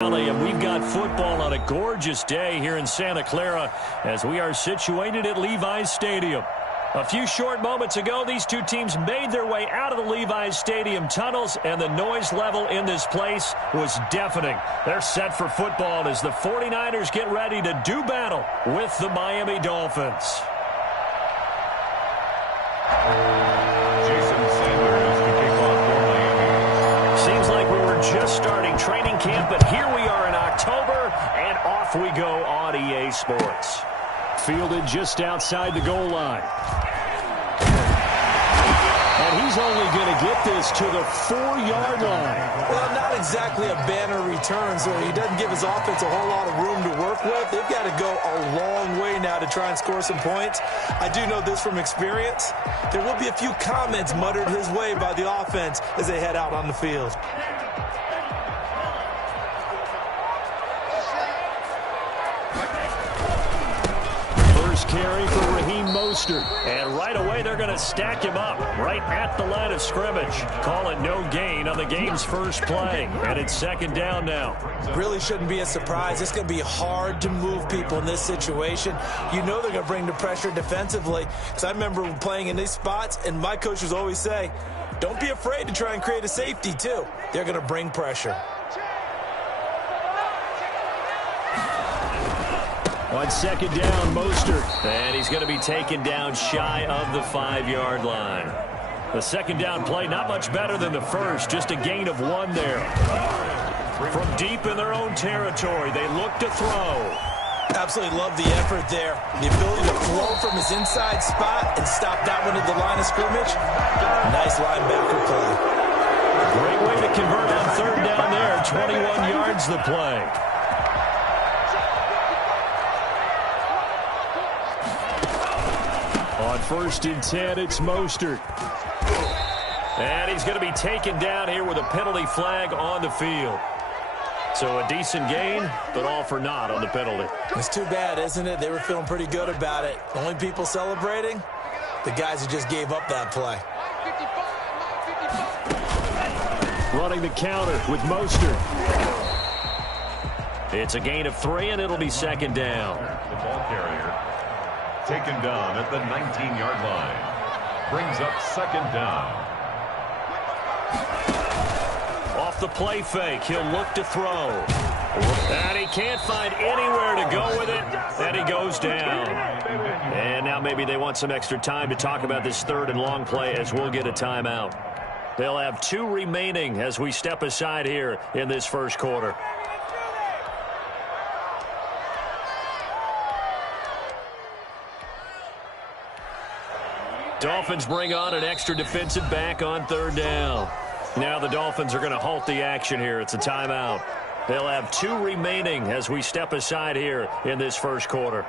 And we've got football on a gorgeous day here in Santa Clara as we are situated at Levi's Stadium. A few short moments ago, these two teams made their way out of the Levi's Stadium tunnels, and the noise level in this place was deafening. They're set for football as the 49ers get ready to do battle with the Miami Dolphins. Seems like we were just starting training camp, but here we are in October, and off we go on EA Sports. Fielded just outside the goal line. And he's only going to get this to the 4-yard line. Well, not exactly a banner return, so he doesn't give his offense a whole lot of room to work with. They've got to go a long way now to try and score some points. I do know this from experience. There will be a few comments muttered his way by the offense as they head out on the field. Carry for Raheem Mostert. And right away, they're going to stack him up right at the line of scrimmage. Call it no gain on the game's first play. And it's second down now. Really shouldn't be a surprise. It's going to be hard to move people in this situation. You know they're going to bring the pressure defensively. Because I remember playing in these spots, and my coaches always say, don't be afraid to try and create a safety, too. They're going to bring pressure. On second down, Mostert. And he's going to be taken down shy of the 5-yard line. The second down play, not much better than the first. Just a gain of 1 there. From deep in their own territory, they look to throw. Absolutely love the effort there. The ability to flow from his inside spot and stop that one at the line of scrimmage. Nice linebacker play. Great way to convert on third down there. 21 yards the play. On first and 10, it's Mostert. And he's going to be taken down here with a penalty flag on the field. So a decent gain, but all for naught on the penalty. It's too bad, isn't it? They were feeling pretty good about it. The only people celebrating, the guys who just gave up that play. Running the counter with Mostert. It's a gain of 3, and it'll be second down. The ball carrier taken down at the 19-yard line. Brings up second down. Off the play fake, he'll look to throw. And he can't find anywhere to go with it, and he goes down. And now maybe they want some extra time to talk about this third and long play as we'll get a timeout. They'll have 2 remaining as we step aside here in this first quarter. Dolphins bring on an extra defensive back on third down. Now the Dolphins are going to halt the action here. It's a timeout. They'll have 2 remaining as we step aside here in this first quarter.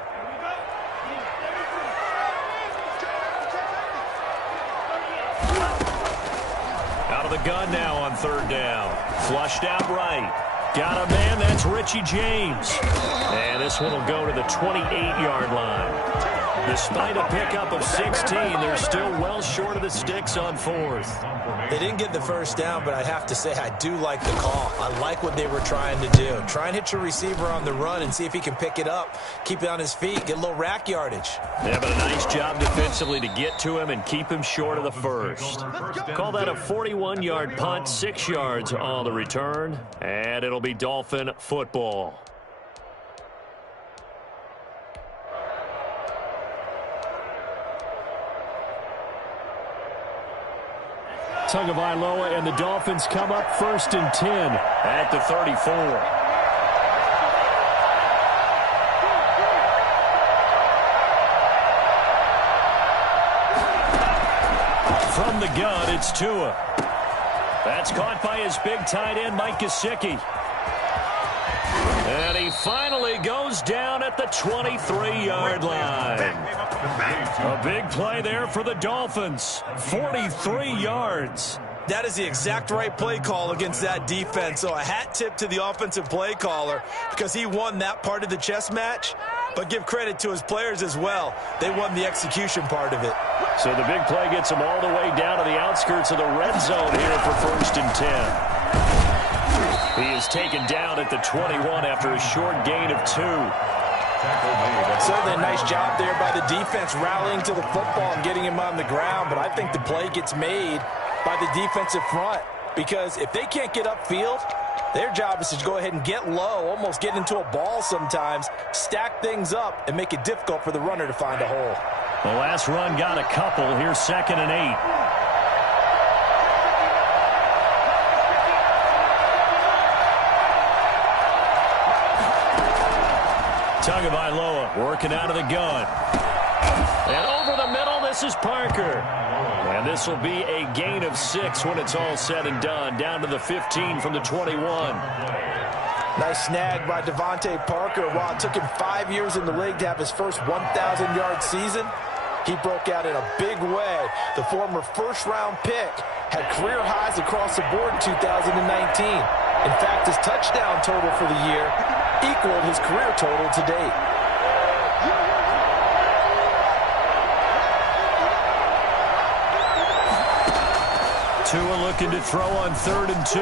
Out of the gun now on third down. Flushed out right. Got a man, that's Richie James. And this one will go to the 28-yard line. Despite a pickup of 16, they're still well short of the sticks on fourth. They didn't get the first down, but I have to say I do like the call. I like what they were trying to do. Try and hit your receiver on the run and see if he can pick it up. Keep it on his feet. Get a little rack yardage. Yeah, but a nice job defensively to get to him and keep him short of the first. Call that a 41-yard punt, 6 yards on the return, and it'll be Dolphin football. Tagovailoa and the Dolphins come up first and 10 at the 34. From the gun, it's Tua. That's caught by his big tight end, Mike Gesicki. And he finally goes down at the 23-yard line. A big play there for the Dolphins. 43 yards. That is the exact right play call against that defense. So a hat tip to the offensive play caller because he won that part of the chess match. But give credit to his players as well. They won the execution part of it. So the big play gets them all the way down to the outskirts of the red zone here for first and 10. He is taken down at the 21 after a short gain of 2. Certainly a nice job there by the defense rallying to the football and getting him on the ground, but I think the play gets made by the defensive front because if they can't get upfield, their job is to go ahead and get low, almost get into a ball sometimes, stack things up, and make it difficult for the runner to find a hole. The last run got a couple. Here's 2nd and 8. Tagovailoa working out of the gun. And over the middle, this is Parker. And this will be a gain of 6 when it's all said and done. Down to the 15 from the 21. Nice snag by Devontae Parker. While it took him 5 years in the league to have his first 1,000-yard season, he broke out in a big way. The former first-round pick had career highs across the board in 2019. In fact, his touchdown total for the year equaled his career total to date. Tua looking to throw on 3rd and 2.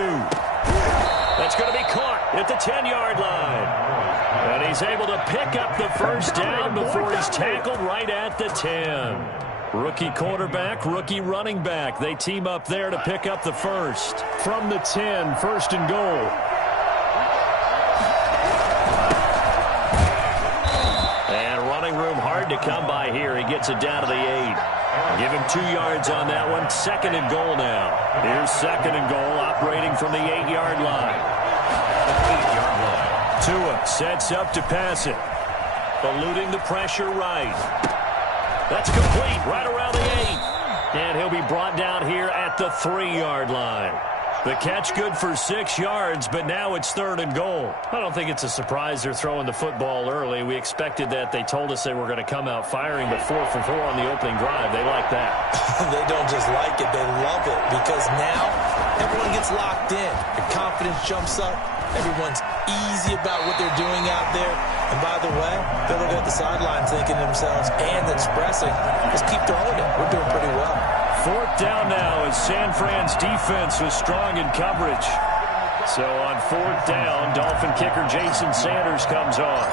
That's going to be caught at the 10-yard line. And he's able to pick up the first down before he's tackled right at the 10. Rookie quarterback, rookie running back. They team up there to pick up the first. From the 10, 1st and goal. And running room hard to come by here. He gets it down to the 8. Give him 2 yards on that one. 2nd and goal now. Here's 2nd and goal, operating from the 8-yard line. 8-yard line. Tua sets up to pass it. Eluding the pressure right. That's complete right around the 8. And he'll be brought down here at the 3-yard line. The catch good for 6 yards, but now it's 3rd and goal. I don't think it's a surprise they're throwing the football early. We expected that. They told us they were going to come out firing, but 4 for 4 on the opening drive. They like that. They don't just like it, they love it, because now everyone gets locked in. Their confidence jumps up. Everyone's easy about what they're doing out there. And by the way, they're looking at the sidelines thinking to themselves and expressing, just keep throwing it. We're doing pretty well. 4th down now as San Fran's defense was strong in coverage. So on 4th down, Dolphin kicker Jason Sanders comes on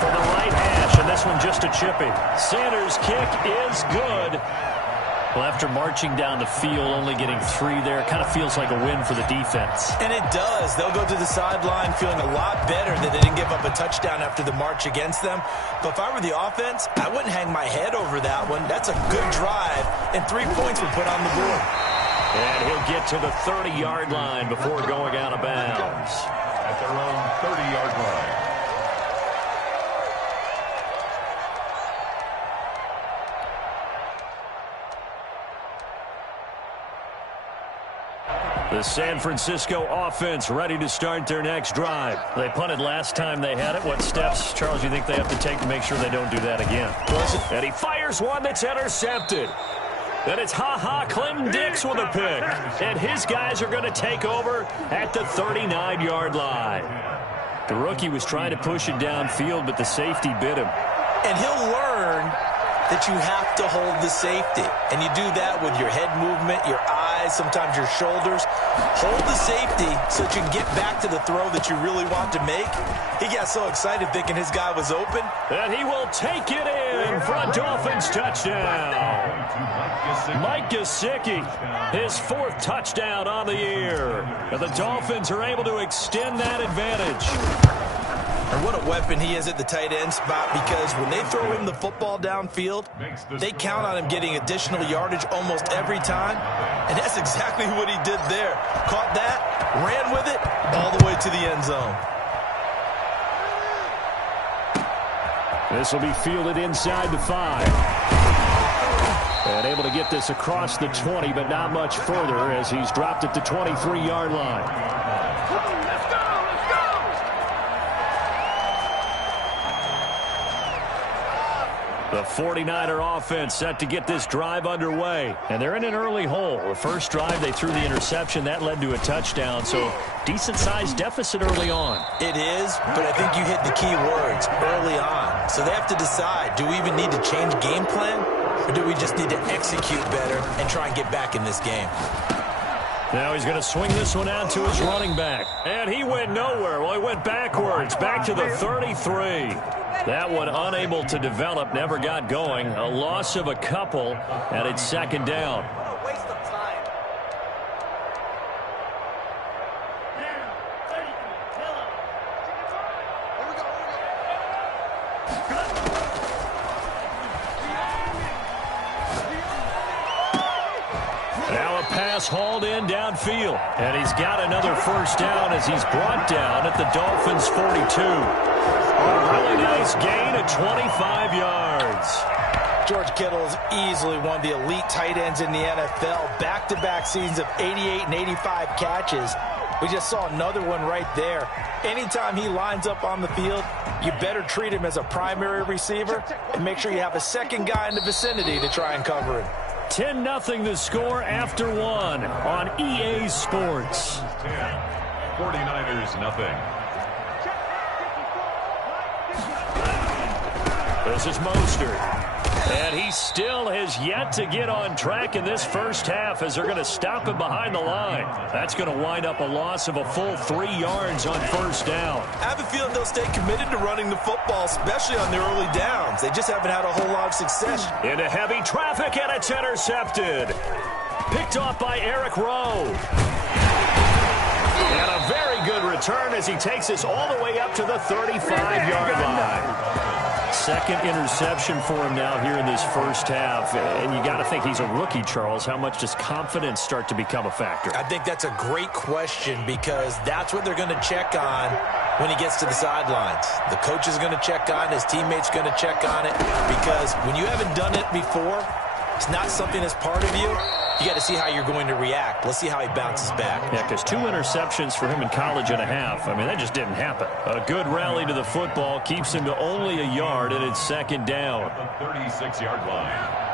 for the right hash, and this one just a chipping. Sanders' kick is good. Well, after marching down the field, only getting 3 there, it kind of feels like a win for the defense. And it does. They'll go to the sideline feeling a lot better that they didn't give up a touchdown after the march against them. But if I were the offense, I wouldn't hang my head over that one. That's a good drive, and 3 points were put on the board. And he'll get to the 30-yard line before going out of bounds. At their own 30-yard line. The San Francisco offense ready to start their next drive. They punted last time they had it. What steps, Charles, do you think they have to take to make sure they don't do that again? And he fires one that's intercepted. And it's Clinton Dix with a pick. And his guys are going to take over at the 39-yard line. The rookie was trying to push it downfield, but the safety bit him. And he'll learn that you have to hold the safety. And you do that with your head movement, your eyes, sometimes your shoulders. Hold the safety so that you can get back to the throw that you really want to make. He got so excited thinking his guy was open. And he will take it in for a Dolphins touchdown. Mike Gesicki, his 4th touchdown on the year. And the Dolphins are able to extend that advantage. And what a weapon he is at the tight end spot, because when they throw him the football downfield, they count on him getting additional yardage almost every time. And that's exactly what he did there. Caught that, ran with it, all the way to the end zone. This will be fielded inside the 5. And able to get this across the 20, but not much further as he's dropped at the 23-yard line. The 49er offense set to get this drive underway. And they're in an early hole. The first drive, they threw the interception. That led to a touchdown. So decent-sized deficit early on. It is, but I think you hit the key words, early on. So they have to decide, do we even need to change game plan? Or do we just need to execute better and try and get back in this game? Now he's going to swing this one out to his running back. And he went nowhere. Well, he went backwards, back to the 33. That one unable to develop, never got going. A loss of a couple, and it's second down. Hauled in downfield, and he's got another first down as he's brought down at the Dolphins' 42. A really nice gain of 25 yards. George Kittle is easily one of the elite tight ends in the NFL. Back-to-back seasons of 88 and 85 catches. We just saw another one right there. Anytime he lines up on the field, you better treat him as a primary receiver and make sure you have a second guy in the vicinity to try and cover him. 10-0 the score after one on EA Sports. 49ers nothing. This is Mostert. And he still has yet to get on track in this first half as they're going to stop him behind the line. That's going to wind up a loss of a full 3 yards on first down. I have a feeling they'll stay committed to running the football, especially on their early downs. They just haven't had a whole lot of success. Into heavy traffic, and it's intercepted. Picked off by Eric Rowe. And a very good return as he takes us all the way up to the 35-yard line. Second interception for him now here in this first half. And you got to think he's a rookie, Charles. How much does confidence start to become a factor? I think that's a great question because that's what they're going to check on when he gets to the sidelines. The coach is going to check on, his teammates going to check on it, because when you haven't done it before, it's not something that's part of you. You got to see how you're going to react. Let's see how he bounces back. Yeah, because 2 interceptions for him in college and a half. I mean, that just didn't happen. A good rally to the football keeps him to only a yard, and it's second down. At the 36-yard line.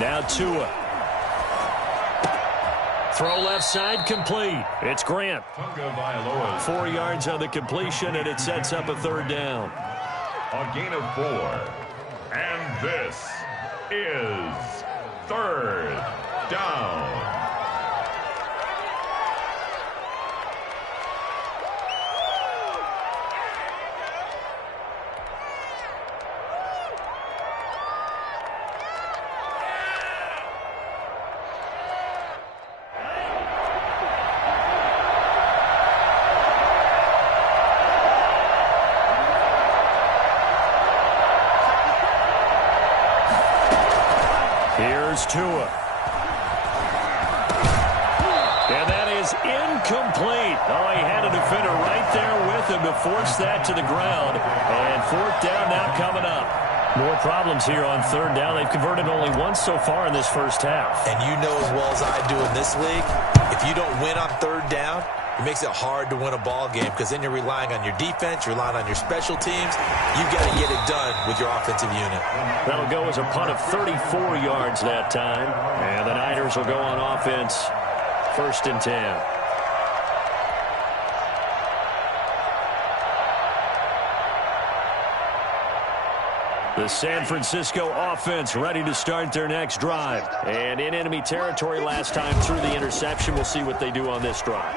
Now Tua. Throw left side complete. It's Grant. 4 yards on the completion, and it sets up a third down. A gain of 4. And this is third down. Here's Tua. And that is incomplete. Oh, he had a defender right there with him to force that to the ground. And fourth down now coming up. More problems here on third down. They've converted only once so far in this first half. And you know as well as I do in this league, if you don't win on third down, it makes it hard to win a ball game because then you're relying on your defense, you're relying on your special teams. You've got to get it done with your offensive unit. That'll go as a punt of 34 yards that time. And the Niners will go on offense, 1st and 10. The San Francisco offense ready to start their next drive. And in enemy territory last time through the interception. We'll see what they do on this drive.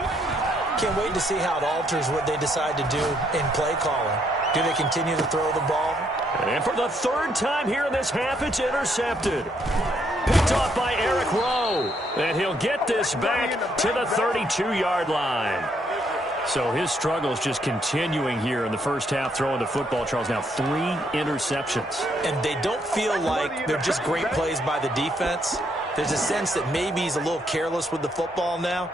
Can't wait to see how it alters what they decide to do in play calling. Do they continue to throw the ball? And for the third time here in this half, it's intercepted. Picked off by Eric Rowe. And he'll get this back to the 32-yard line. So his struggle is just continuing here in the first half, throwing the football. Charles, now 3 interceptions. And they don't feel like they're just great plays by the defense. There's a sense that maybe he's a little careless with the football now.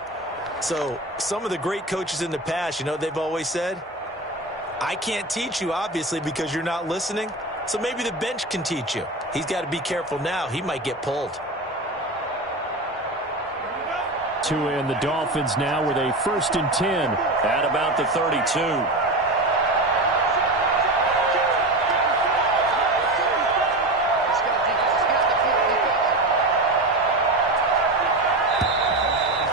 So some of the great coaches in the past, you know, they've always said, I can't teach you, obviously, because you're not listening. So maybe the bench can teach you. He's got to be careful now. He might get pulled. two in. The Dolphins now with a 1st and 10 at about the 32.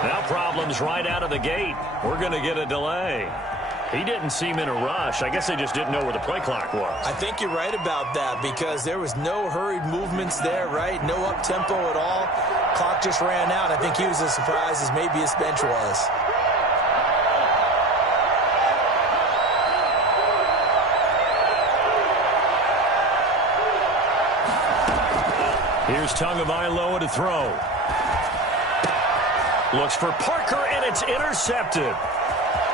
Now problems right out of the gate. We're going to get a delay. He didn't seem in a rush. I guess they just didn't know where the play clock was. I think you're right about that because there was no hurried movements there, right? No up-tempo at all. Clock just ran out. I think he was as surprised as maybe his bench was. Here's Tagovailoa to throw. Looks for Parker, and it's intercepted.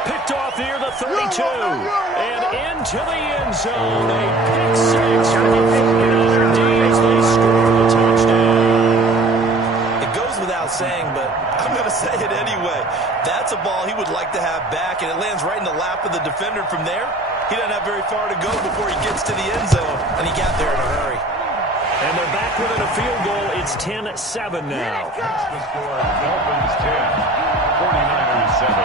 Picked off near the 32. And into the end zone. A pick six for the 49ers. They score the touchdown. It goes without saying, but I'm going to say it anyway. That's a ball he would like to have back, and it lands right in the lap of the defender from there. He doesn't have very far to go before he gets to the end zone, and he got there in a hurry. And they're back within a field goal. It's 10-7 now. That's the score. Dolphins 10, 49ers 7.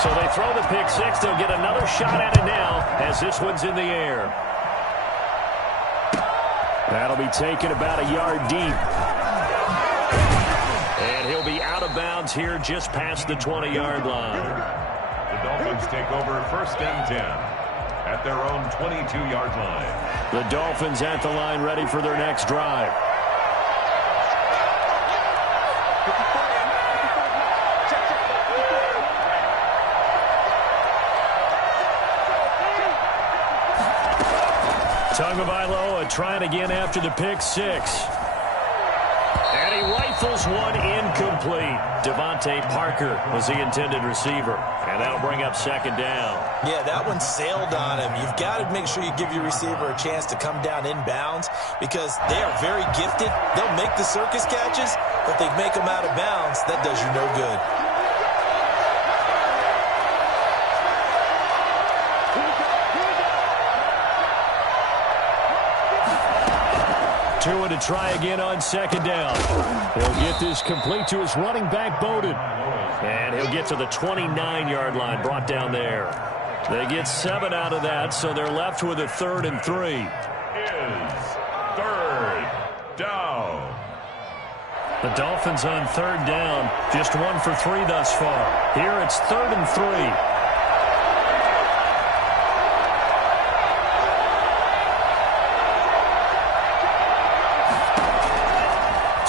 So they throw the pick six. They'll get another shot at it now as this one's in the air. That'll be taken about a yard deep. And he'll be out of bounds here just past the 20-yard line. The Dolphins take over 1st and 10 at their own 22-yard line. The Dolphins at the line ready for their next drive. Tagovailoa trying again after the pick six. And he rifles one incomplete. Devontae Parker was the intended receiver. And that'll bring up 2nd down. Yeah, that one sailed on him. You've got to make sure you give your receiver a chance to come down inbounds because they are very gifted. They'll make the circus catches, but they make them out of bounds. That does you no good. Tua to try again on 2nd down. He'll get this complete to his running back, Bowden. And he'll get to the 29-yard line, brought down there. They get 7 out of that, so they're left with a 3rd and 3. Is 3rd down. The Dolphins on 3rd down, just 1 for 3 thus far. Here it's 3rd and 3.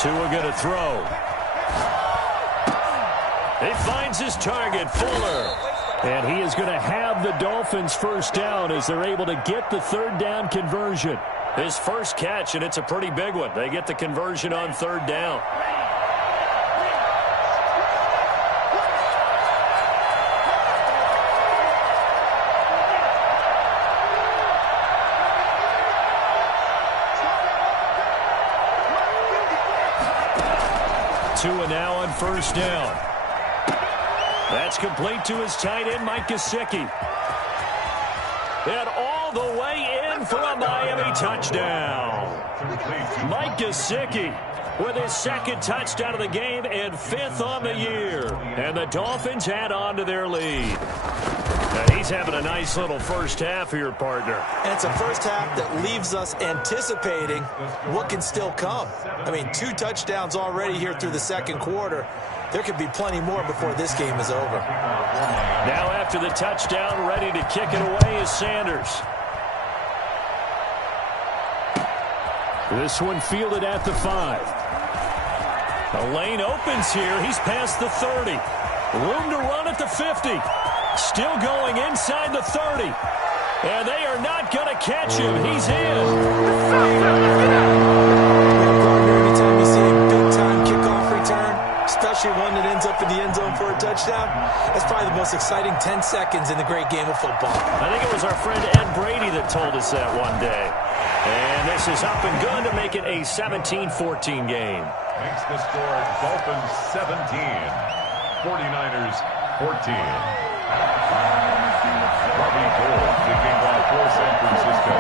Tua going to throw. He finds his target, Fuller. And he is going to have the Dolphins' 1st down as they're able to get the 3rd down conversion. His first catch, and it's a pretty big one. They get the conversion on 3rd down. Tua now on 1st down. That's complete to his tight end, Mike Gesicki. And all the way in for a Miami touchdown. Mike Gesicki with his 2nd touchdown of the game and 5th on the year. And the Dolphins add on to their lead. Now he's having a nice little first half here, partner. And it's a first half that leaves us anticipating what can still come. I mean, 2 touchdowns already here through the 2nd quarter. There could be plenty more before this game is over. Now after the touchdown, ready to kick it away is Sanders. This one fielded at the 5. The lane opens here. He's past the 30. Room to run at the 50. Still going inside the 30. And they are not going to catch him. He's in. Anytime you see a big-time kickoff return, especially one that ends up in the end zone for a touchdown, that's probably the most exciting 10 seconds in the great game of football. I think it was our friend Ed Brady that told us that one day. And this is up and good to make it a 17-14 game. Makes the score Dolphins 17, 49ers 14. Robbie Gould kicking off for San Francisco.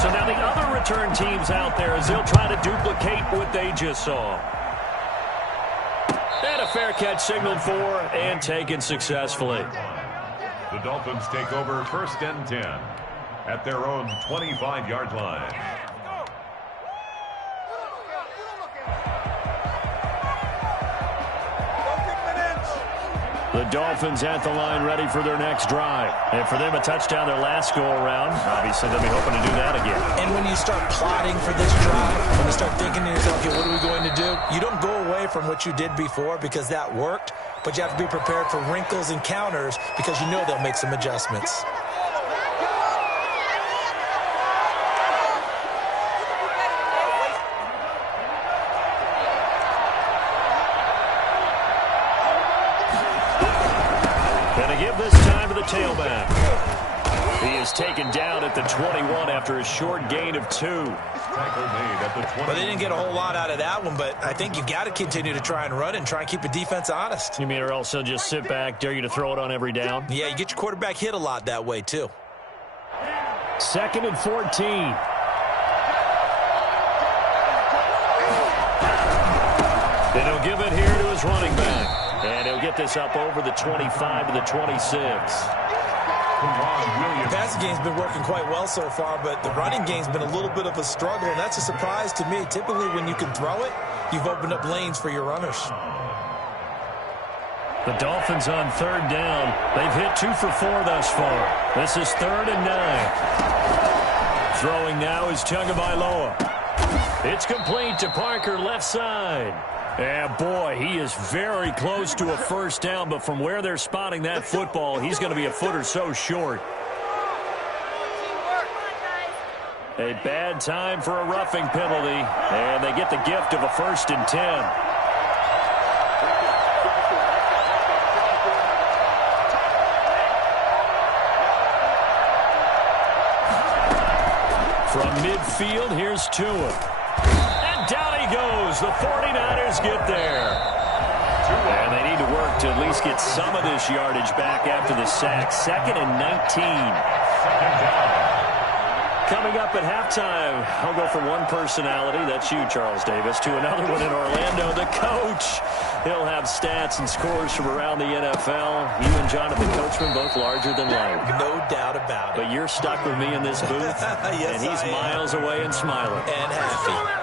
So now the other return teams themselves out there as they'll try to duplicate what they just saw. And a fair catch signaled for and taken successfully. The Dolphins take over 1st and 10 at their own 25-yard line. The Dolphins at the line ready for their next drive. And for them, a touchdown their last go-around. Obviously, they'll be hoping to do that again. And when you start plotting for this drive, when you start thinking to yourself, okay, what are we going to do? You don't go away from what you did before because that worked, but you have to be prepared for wrinkles and counters because you know they'll make some adjustments. Give this time to the tailback. He is taken down at the 21 after a short gain of 2. But they didn't get a whole lot out of that one, but I think you've got to continue to try and run and try and keep the defense honest. You mean or else they'll just sit back, dare you to throw it on every down? Yeah, you get your quarterback hit a lot that way, too. 2nd and 14. And he'll give it here to his running back. And he'll get this up over the 25 to the 26. The passing game's been working quite well so far, but the running game's been a little bit of a struggle, and that's a surprise to me. Typically, when you can throw it, you've opened up lanes for your runners. The Dolphins on 3rd down. They've hit 2 for 4 thus far. This is 3rd and 9. Throwing now is Tagovailoa. It's complete to Parker, left side. And boy, he is very close to a first down, but from where they're spotting that football, he's going to be a foot or so short. A bad time for a roughing penalty, and they get the gift of a 1st and 10. From midfield, here's Tua. Down he goes. The 49ers get there. And they need to work to at least get some of this yardage back after the sack. 2nd and 19. Coming up at halftime, I'll go from one personality, that's you, Charles Davis, to another one in Orlando, the coach. He'll have stats and scores from around the NFL. You and Jonathan Coachman, both larger than life. No doubt about it. But you're stuck with me in this booth, yes, and he's miles away and smiling. And happy.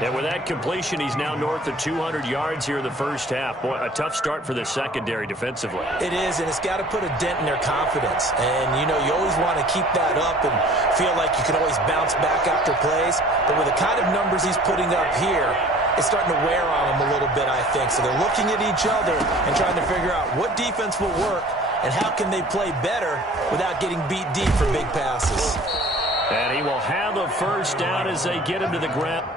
And with that completion, he's now north of 200 yards here in the first half. Boy, a tough start for the secondary defensively. It is, and it's got to put a dent in their confidence. And, you know, you always want to keep that up and feel like you can always bounce back after plays. But with the kind of numbers he's putting up here, it's starting to wear on them a little bit, I think. So they're looking at each other and trying to figure out what defense will work and how can they play better without getting beat deep for big passes. And he will have a first down as they get him to the ground.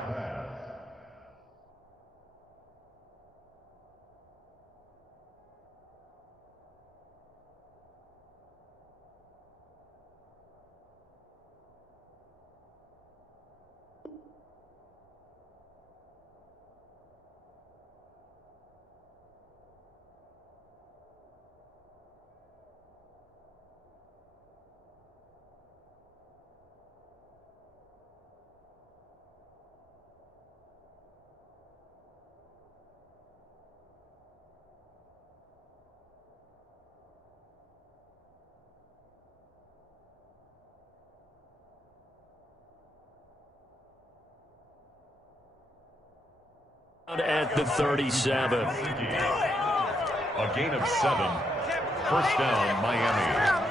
At the 37. A gain of 7. First down, Miami.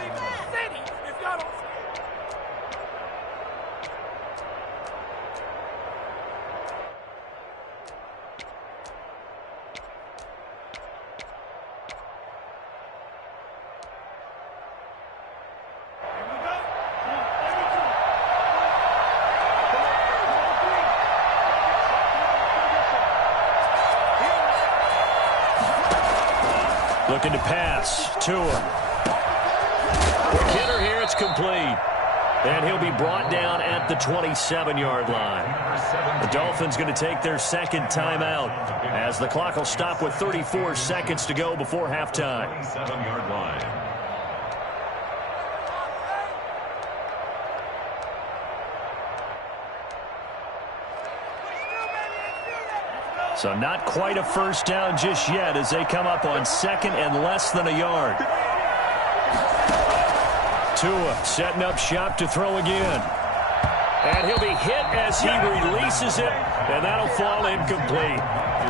Looking to pass. Tua. Quick hitter here. It's complete. And he'll be brought down at the 27-yard line. The Dolphins going to take their second timeout as the clock will stop with 34 seconds to go before halftime. 27-yard line. So not quite a first down just yet as they come up on second and less than a yard. Tua setting up shop to throw again. And he'll be hit as he releases it, and that'll fall incomplete.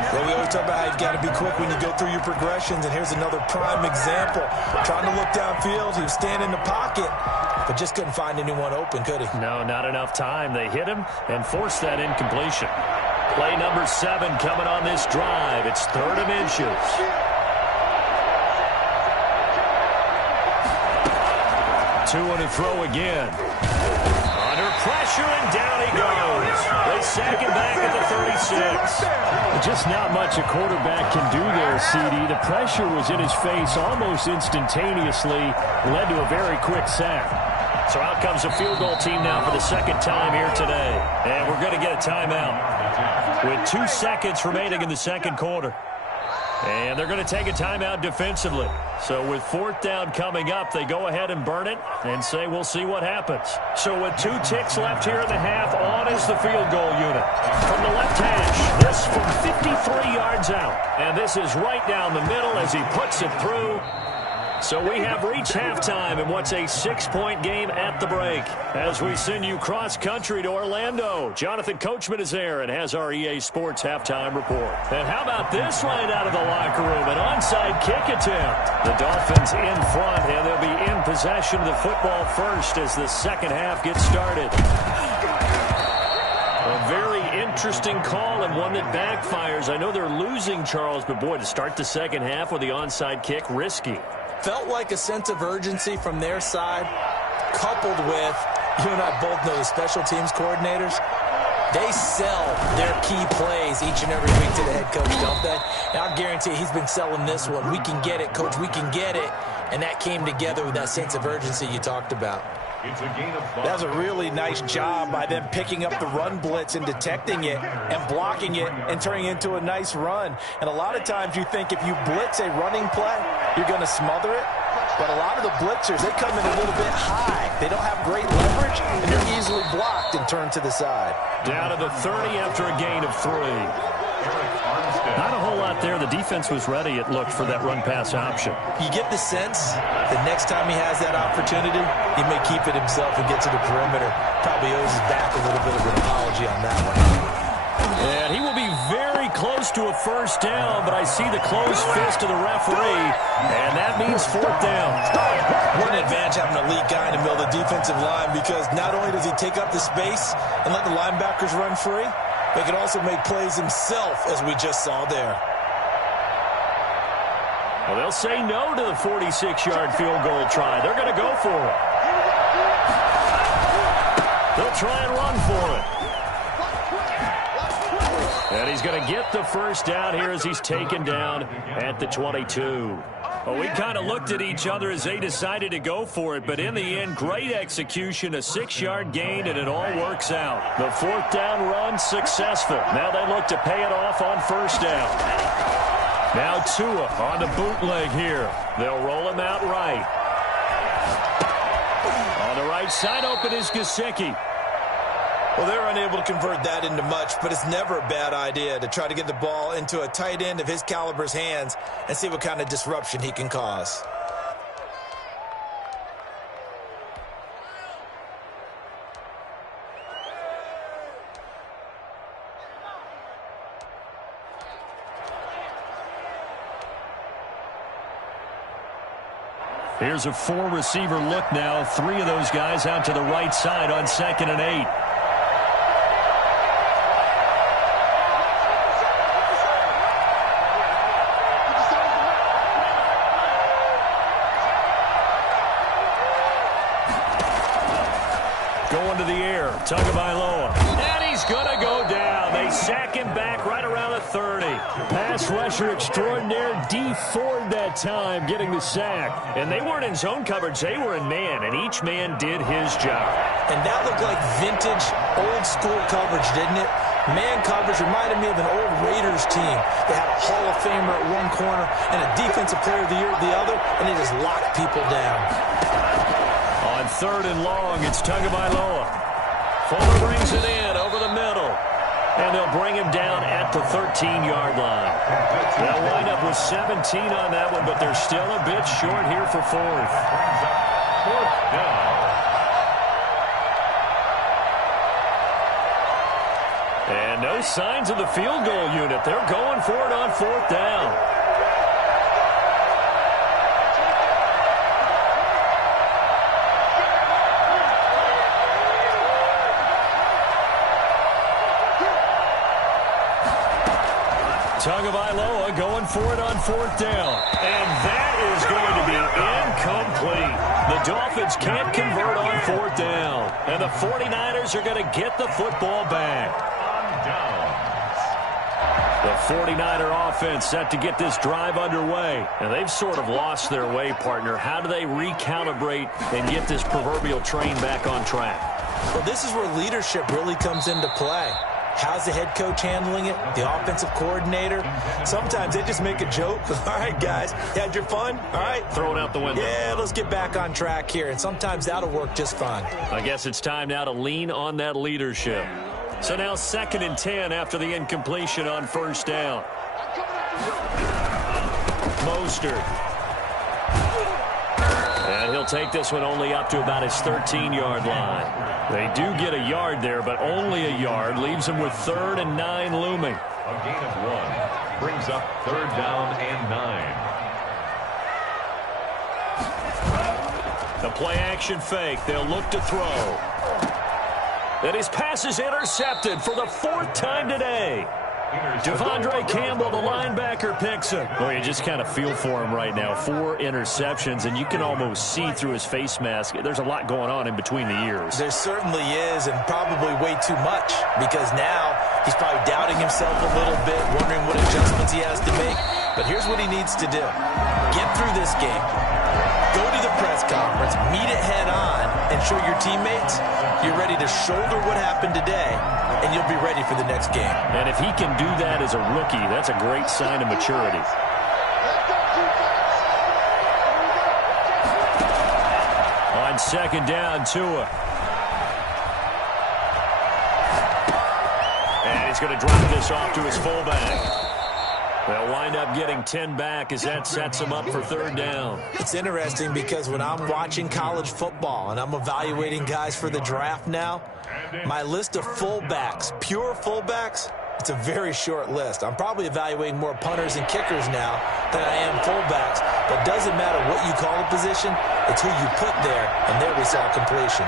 Well, we always talk about how you've got to be quick when you go through your progressions, and here's another prime example. Trying to look downfield, he was standing in the pocket, but just couldn't find anyone open, could he? No, not enough time. They hit him and forced that incompletion. Play number 7 coming on this drive. It's 3rd and inches. Tua to throw again. Under pressure, and down he goes. They sack him back at the 36. Just not much a quarterback can do there, CD. The pressure was in his face almost instantaneously. Led to a very quick sack. So out comes the field goal team now for the second time here today. And we're going to get a timeout with 2 seconds remaining in the second quarter. And they're going to take a timeout defensively. So with 4th down coming up, they go ahead and burn it and say we'll see what happens. So with 2 ticks left here in the half, on is the field goal unit. From the left hash, this from 53 yards out. And this is right down the middle as he puts it through. So we have reached halftime in what's a 6-point game at the break. As we send you cross-country to Orlando, Jonathan Coachman is there and has our EA Sports halftime report. And how about this right out of the locker room? An onside kick attempt. The Dolphins in front, and they'll be in possession of the football first as the second half gets started. A very interesting call and one that backfires. I know they're losing, Charles, but boy, to start the second half with the onside kick, risky. Felt like a sense of urgency from their side, coupled with, you and I both know the special teams coordinators, they sell their key plays each and every week to the head coach, don't they? And I guarantee he's been selling this one. We can get it, coach, we can get it. And that came together with that sense of urgency you talked about. That was a really nice job by them picking up the run blitz and detecting it and blocking it and turning it into a nice run. And a lot of times you think if you blitz a running play, you're going to smother it. But a lot of the blitzers, they come in a little bit high. They don't have great leverage, and they're easily blocked and turned to the side. Down to the 30 after a gain of 3. Not a whole lot there. The defense was ready, it looked, for that run-pass option. You get the sense the next time he has that opportunity, he may keep it himself and get to the perimeter. Probably owes his back a little bit of an apology on that one. And he will be very close to a first down, but I see the closed fist of the referee, and that means 4th down. What an advantage having an elite guy in the middle of the defensive line, because not only does he take up the space and let the linebackers run free, but he can also make plays himself, as we just saw there. Well, they'll say no to the 46-yard field goal try. They're going to go for it. They'll try and run for it. And he's going to get the first down here as he's taken down at the 22. Well, we kind of looked at each other as they decided to go for it, but in the end, great execution, a 6-yard gain, and it all works out. The 4th down run successful. Now they look to pay it off on first down. Now Tua on the bootleg here. They'll roll him out right. On the right side, open is Gesicki. Well, they're unable to convert that into much, but it's never a bad idea to try to get the ball into a tight end of his caliber's hands and see what kind of disruption he can cause. Here's a 4-receiver look now. 3 of those guys out to the right side on 2nd and 8. Going to the air, Tagovailoa. And he's going to go down. They sack him back right around the 30. Pass rusher extraordinaire, D Ford that time, getting the sack. And they weren't in zone coverage, they were in man, and each man did his job. And that looked like vintage, old-school coverage, didn't it? Man coverage reminded me of an old Raiders team. They had a Hall of Famer at one corner and a Defensive Player of the Year at the other, and they just locked people down. On 3rd and long, it's Tagovailoa. Fuller brings it in over the middle. And they'll bring him down at the 13-yard line. They'll wind up with 17 on that one, but they're still a bit short here for fourth. Fourth down. And no signs of the field goal unit. They're going for it on fourth down. Tagovailoa going for it on fourth down. And that is going to be incomplete. The Dolphins can't convert on fourth down. And the 49ers are going to get the football back. The 49er offense set to get this drive underway. And they've sort of lost their way, partner. How do they recalibrate and get this proverbial train back on track? Well, this is where leadership really comes into play. How's the head coach handling it? The offensive coordinator? Sometimes they just make a joke. All right, guys, you had your fun? All right. Throw it out the window. Yeah, let's get back on track here. And sometimes that'll work just fine. I guess it's time now to lean on that leadership. So now 2nd and 10 after the incompletion on first down. Mostert. And he'll take this one only up to about his 13-yard line. They do get a yard there, but only a yard. Leaves them with 3rd and 9 looming. A gain of 1 brings up 3rd down and 9. The play-action fake. They'll look to throw. And his pass is intercepted for the 4th time today. Devondre Campbell, the linebacker, picks him. Boy, you just kind of feel for him right now. 4 interceptions, and you can almost see through his face mask. There's a lot going on in between the ears. There certainly is, and probably way too much, because now he's probably doubting himself a little bit, wondering what adjustments he has to make. But here's what he needs to do. Get through this game. Go to the press conference, meet it head on, and show your teammates you're ready to shoulder what happened today, and you'll be ready for the next game. And if he can do that as a rookie, that's a great sign of maturity. On 2nd down, Tua. And he's going to drop this off to his fullback. They'll wind up getting 10 back as that sets them up for 3rd down. It's interesting because when I'm watching college football and I'm evaluating guys for the draft now, my list of fullbacks, pure fullbacks, it's a very short list. I'm probably evaluating more punters and kickers now than I am fullbacks. But it doesn't matter what you call a position, it's who you put there, and there we saw completion.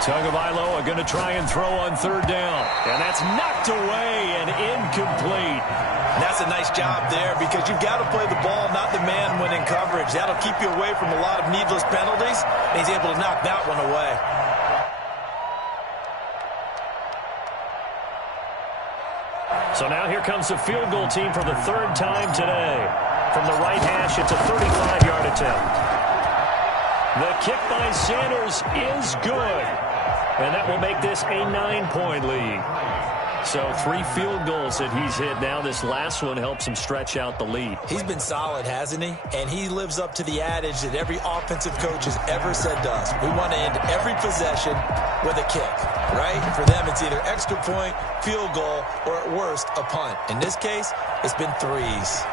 Tagovailoa going to try and throw on 3rd down. And that's knocked away and incomplete. And that's a nice job there because you've got to play the ball, not the man when in coverage. That'll keep you away from a lot of needless penalties, and he's able to knock that one away. So now here comes the field goal team for the 3rd time today. From the right hash, it's a 35-yard attempt. The kick by Sanders is good. And that will make this a 9-point lead. So 3 field goals that he's hit now. This last one helps him stretch out the lead. He's been solid, hasn't he? And he lives up to the adage that every offensive coach has ever said to us. We want to end every possession with a kick, right? For them, it's either extra point, field goal, or at worst, a punt. In this case, it's been 3s.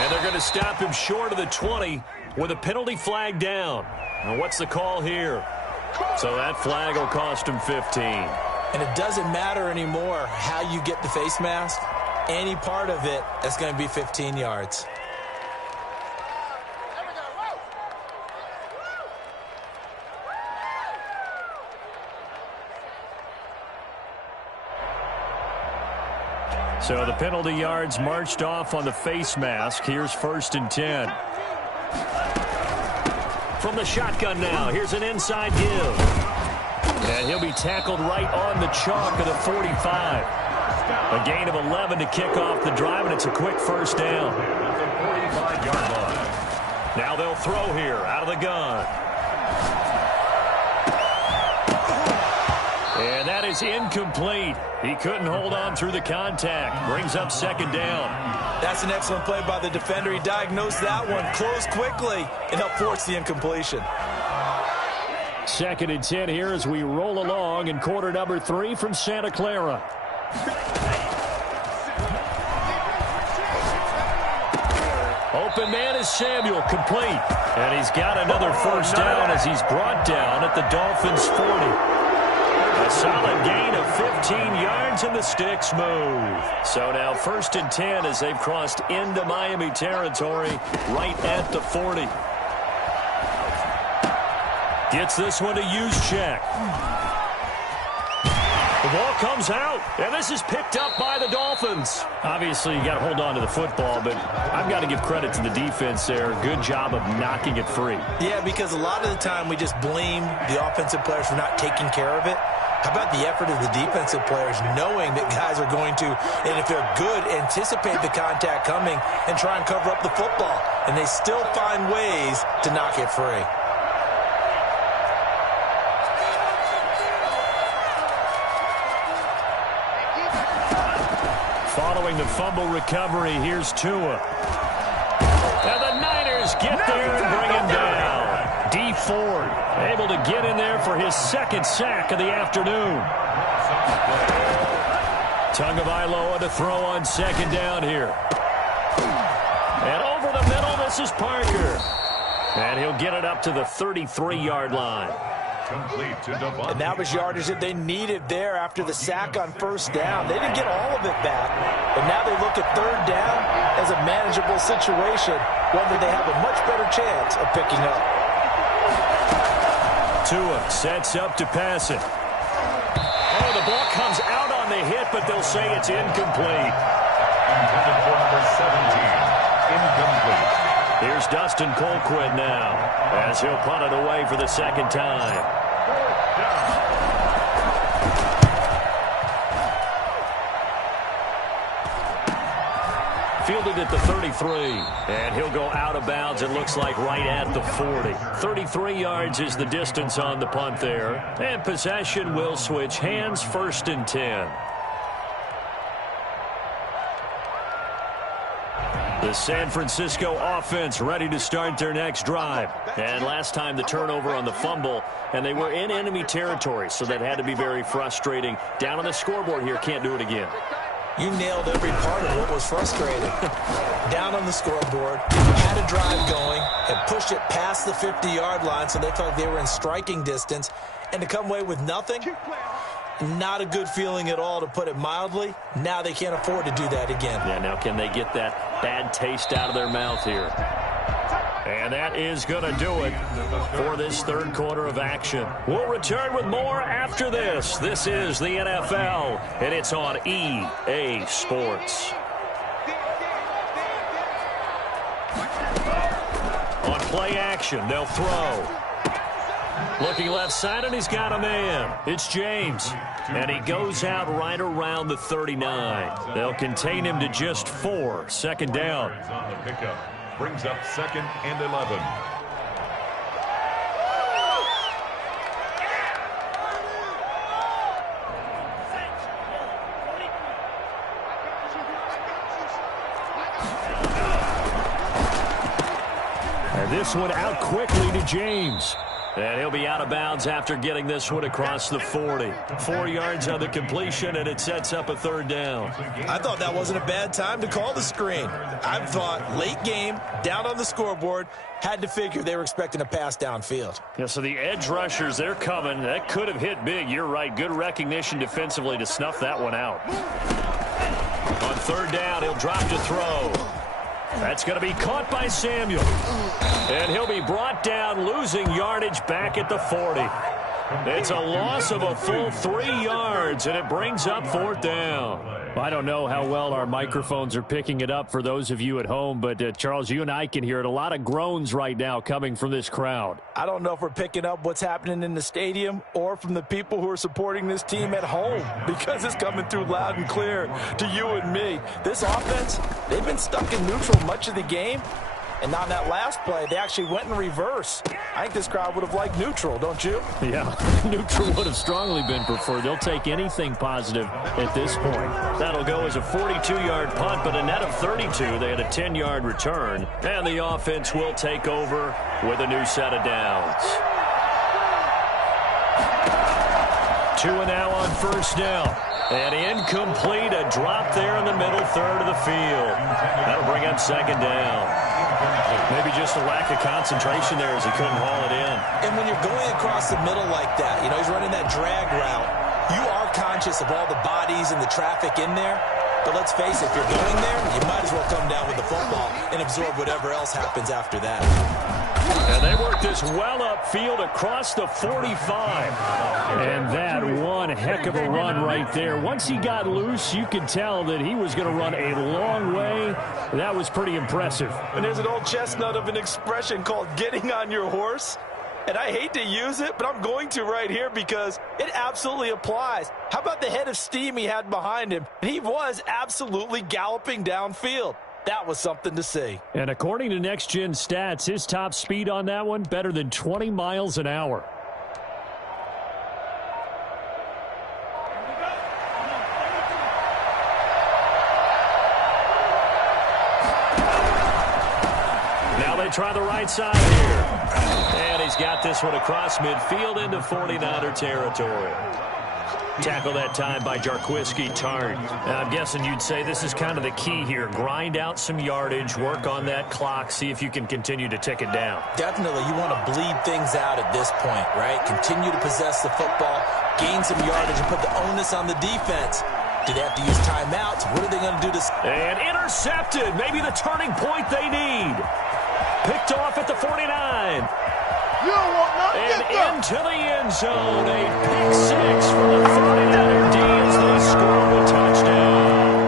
And they're going to stop him short of the 20 with a penalty flag down. And what's the call here? So that flag will cost him 15. And it doesn't matter anymore how you get the face mask. Any part of it, that's going to be 15 yards. So the penalty yards marched off on the face mask. Here's 1st and 10. From the shotgun now, here's an inside give. And he'll be tackled right on the chalk of the 45. A gain of 11 to kick off the drive, and it's a quick 1st down. At the 45-yard line. Now they'll throw here out of the gun. And that is incomplete. He couldn't hold on through the contact. Brings up second down. That's an excellent play by the defender. He diagnosed that one, closed quickly, and helped force the incompletion. 2nd and 10 here as we roll along in quarter number 3 from Santa Clara. Open man is Samuel, complete. And he's got another first down as he's brought down at the Dolphins' 40. A solid gain of 15 yards and the sticks move. So now 1st and 10 as they've crossed into Miami territory right at the 40. Gets this one to Juszczyk. The ball comes out, and this is picked up by the Dolphins. Obviously, you got to hold on to the football, but I've got to give credit to the defense there. Good job of knocking it free. Yeah, because a lot of the time we just blame the offensive players for not taking care of it. How about the effort of the defensive players knowing that guys are going to, and if they're good, anticipate the contact coming and try and cover up the football. And they still find ways to knock it free. Following the fumble recovery, here's Tua. And the Niners get there and bring him down. D. Ford able to get in there for his 2nd sack of the afternoon. Tagovailoa to throw on 2nd down here. And over the middle, this is Parker. And he'll get it up to the 33-yard line. And that was yardage that they needed there after the sack on 1st down. They didn't get all of it back, but now they look at 3rd down as a manageable situation, one that they have a much better chance of picking up. Tua sets up to pass it. Oh, the ball comes out on the hit, but they'll say it's incomplete. Intended for number 17, incomplete. Here's Dustin Colquitt now as he'll punt it away for the 2nd time. Fielded at the 33, and he'll go out of bounds, it looks like, right at the 40. 33 yards is the distance on the punt there, and possession will switch hands, 1st and 10. The San Francisco offense ready to start their next drive. And last time the turnover on the fumble, and they were in enemy territory, so that had to be very frustrating. Down on the scoreboard here, can't do it again. You nailed every part of what was frustrating. Down on the scoreboard, had a drive going, and pushed it past the 50-yard line, so they felt like they were in striking distance. And to come away with nothing, not a good feeling at all, to put it mildly. Now they can't afford to do that again. Yeah, now can they get that bad taste out of their mouth here? And that is going to do it for this 3rd quarter of action. We'll return with more after this. This is the NFL, and it's on EA Sports. On play action, they'll throw. Looking left side, and he's got a man. It's James. And he goes out right around the 39. They'll contain him to just 4. 2nd down. On the pickup. Brings up 2nd and 11. And this one out quickly to James. And he'll be out of bounds after getting this one across the 40. 4 yards on the completion, and it sets up a 3rd down. I thought that wasn't a bad time to call the screen. I thought late game, down on the scoreboard, had to figure they were expecting a pass downfield. Yeah, so the edge rushers, they're coming. That could have hit big. You're right. Good recognition defensively to snuff that one out. On 3rd down, he'll drop to throw. That's going to be caught by Samuel. And he'll be brought down, losing yardage back at the 40. It's a loss of a full 3 yards, and it brings up 4th down. I don't know how well our microphones are picking it up for those of you at home, but Charles, you and I can hear it. A lot of groans right now coming from this crowd. I don't know if we're picking up what's happening in the stadium or from the people who are supporting this team at home, because it's coming through loud and clear to you and me. This offense, they've been stuck in neutral much of the game, And on that last play, they actually went in reverse. I think this crowd would have liked neutral, don't you? Yeah, neutral would have strongly been preferred. They'll take anything positive at this point. That'll go as a 42-yard punt, but a net of 32. They had a 10-yard return. And the offense will take over with a new set of downs. 2 now on first down. And incomplete, a drop there in the middle third of the field. That'll bring up second down. Maybe just a lack of concentration there as he couldn't haul it in. And when you're going across the middle like that, you know, he's running that drag route, you are conscious of all the bodies and the traffic in there. But let's face it, if you're going there, you might as well come down with the football and absorb whatever else happens after that. And they work this well upfield across the 45. And that one heck of a run right there. Once he got loose, you could tell that he was going to run a long way. That was pretty impressive. And there's an old chestnut of an expression called getting on your horse. And I hate to use it, but I'm going to right here because it absolutely applies. How about the head of steam he had behind him? He was absolutely galloping downfield. That was something to see. And according to Next Gen Stats, his top speed on that one, better than 20 miles an hour. Now they try the right side here. And he's got this one across midfield into 49er territory. Tackle that time by Jarquiski Tart. I'm guessing you'd say this is kind of the key here. Grind out some yardage, work on that clock, see if you can continue to tick it down. Definitely, you want to bleed things out at this point, right? Continue to possess the football, gain some yardage, and put the onus on the defense. Do they have to use timeouts? What are they going to do to... And intercepted. Maybe the turning point they need. Picked off at the 49. And into the end zone, a pick six for the 49er D as they score a touchdown.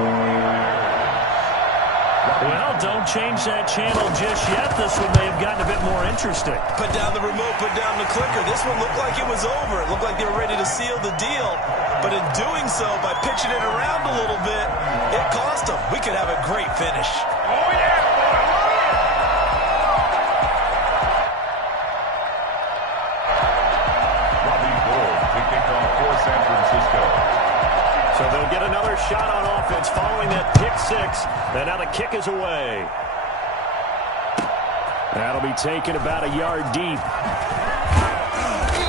Well, don't change that channel just yet. This one may have gotten a bit more interesting. Put down the remote, put down the clicker. This one looked like it was over. It looked like they were ready to seal the deal. But in doing so, by pitching it around a little bit, it cost them. We could have a great finish. Oh, yeah! San Francisco. So they'll get another shot on offense following that pick six. And now the kick is away. That'll be taken about a yard deep.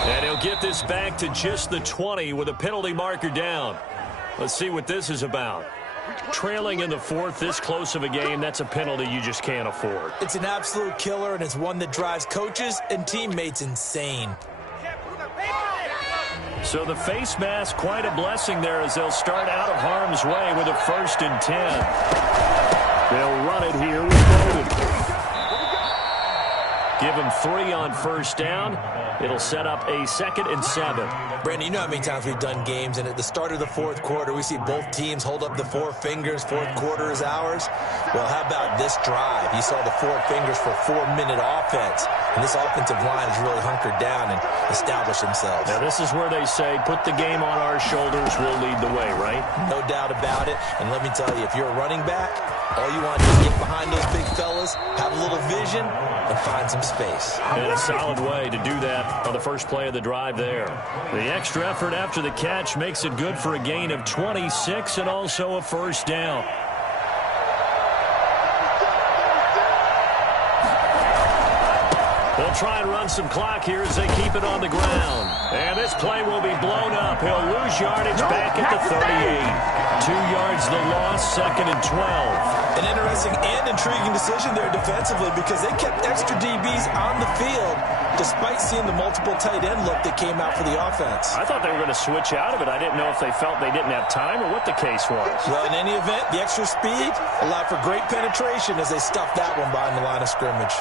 And he'll get this back to just the 20 with a penalty marker down. Let's see what this is about. Trailing in the fourth, this close of a game, that's a penalty you just can't afford. It's an absolute killer, and it's one that drives coaches and teammates insane. So the face mask, quite a blessing there as they'll start out of harm's way with a 1st and 10. They'll run it here with Bowden. Give him 3 on first down. It'll set up a 2nd and 7. Brandon, you know how many times we've done games, and at the start of the fourth quarter, we see both teams hold up the 4 fingers, fourth quarter is ours. Well, how about this drive? You saw the 4 fingers for 4-minute offense, and this offensive line has really hunkered down and established themselves. Now, this is where they say, put the game on our shoulders, we'll lead the way, right? No doubt about it, and let me tell you, if you're a running back, all you want to do is get behind those big fellas, have a little vision, and find some space. And a solid way to do that on the first play of the drive there. The extra effort after the catch makes it good for a gain of 26 and also a first down. They'll try and run some clock here as they keep it on the ground. And this play will be blown up. He'll lose yardage back at the 38. 2 yards the loss, 2nd and 12. An interesting and intriguing decision there defensively because they kept extra DBs on the field despite seeing the multiple tight end look that came out for the offense. I thought they were going to switch out of it. I didn't know if they felt they didn't have time or what the case was. Well, in any event, the extra speed allowed for great penetration as they stuffed that one behind the line of scrimmage.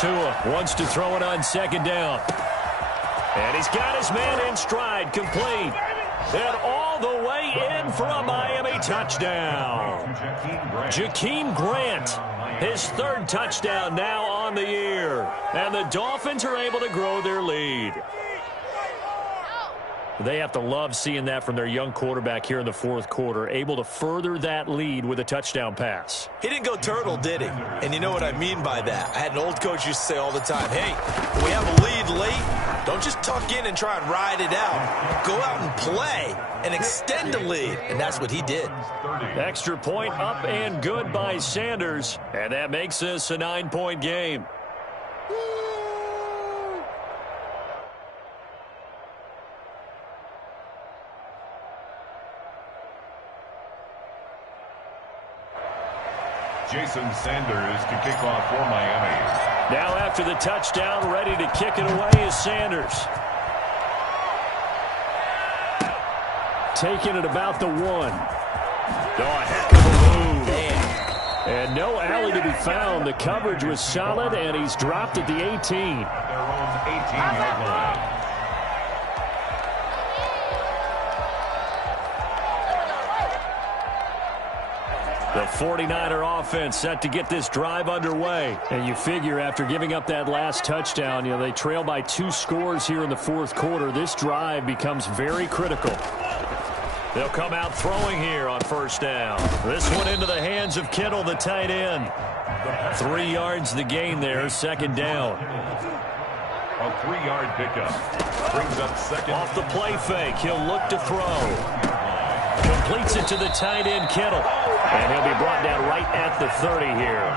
Tua wants to throw it on 2nd down. And he's got his man in stride, complete. And all the way in for a Miami touchdown. Jakeem Grant, his 3rd touchdown now on the year. And the Dolphins are able to grow their lead. They have to love seeing that from their young quarterback here in the fourth quarter, able to further that lead with a touchdown pass. He didn't go turtle, did he? And you know what I mean by that. I had an old coach used to say all the time, hey, when we have a lead late, don't just tuck in and try and ride it out. Go out and play and extend the lead. And that's what he did. Extra point up and good by Sanders. And that makes this a 9-point game. Jason Sanders to kick off for Miami. Now after the touchdown, ready to kick it away is Sanders. Taking it about the 1. Oh, a heck of a move. And no alley to be found. The coverage was solid, and he's dropped at the 18. At their own 18-yard line. The 49er offense set to get this drive underway. And you figure after giving up that last touchdown, they trail by 2 scores here in the fourth quarter. This drive becomes very critical. They'll come out throwing here on first down. This one into the hands of Kittle, the tight end. 3 yards the gain there, second down. A 3-yard pickup. Brings up second. Off the play fake, he'll look to throw. Completes it to the tight end, Kittle. And he'll be brought down right at the 30 here.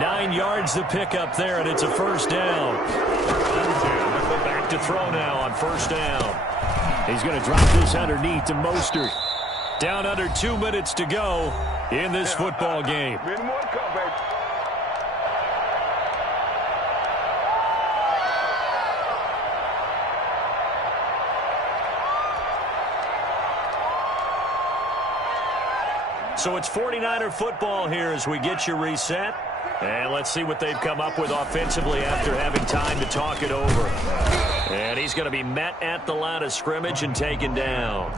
9 yards the pickup there, and it's a first down. Back to throw now on first down. He's going to drop this underneath to Mostert. Down under 2 minutes to go in this football game. So it's 49er football here as we get you reset. And let's see what they've come up with offensively after having time to talk it over. And he's going to be met at the line of scrimmage and taken down.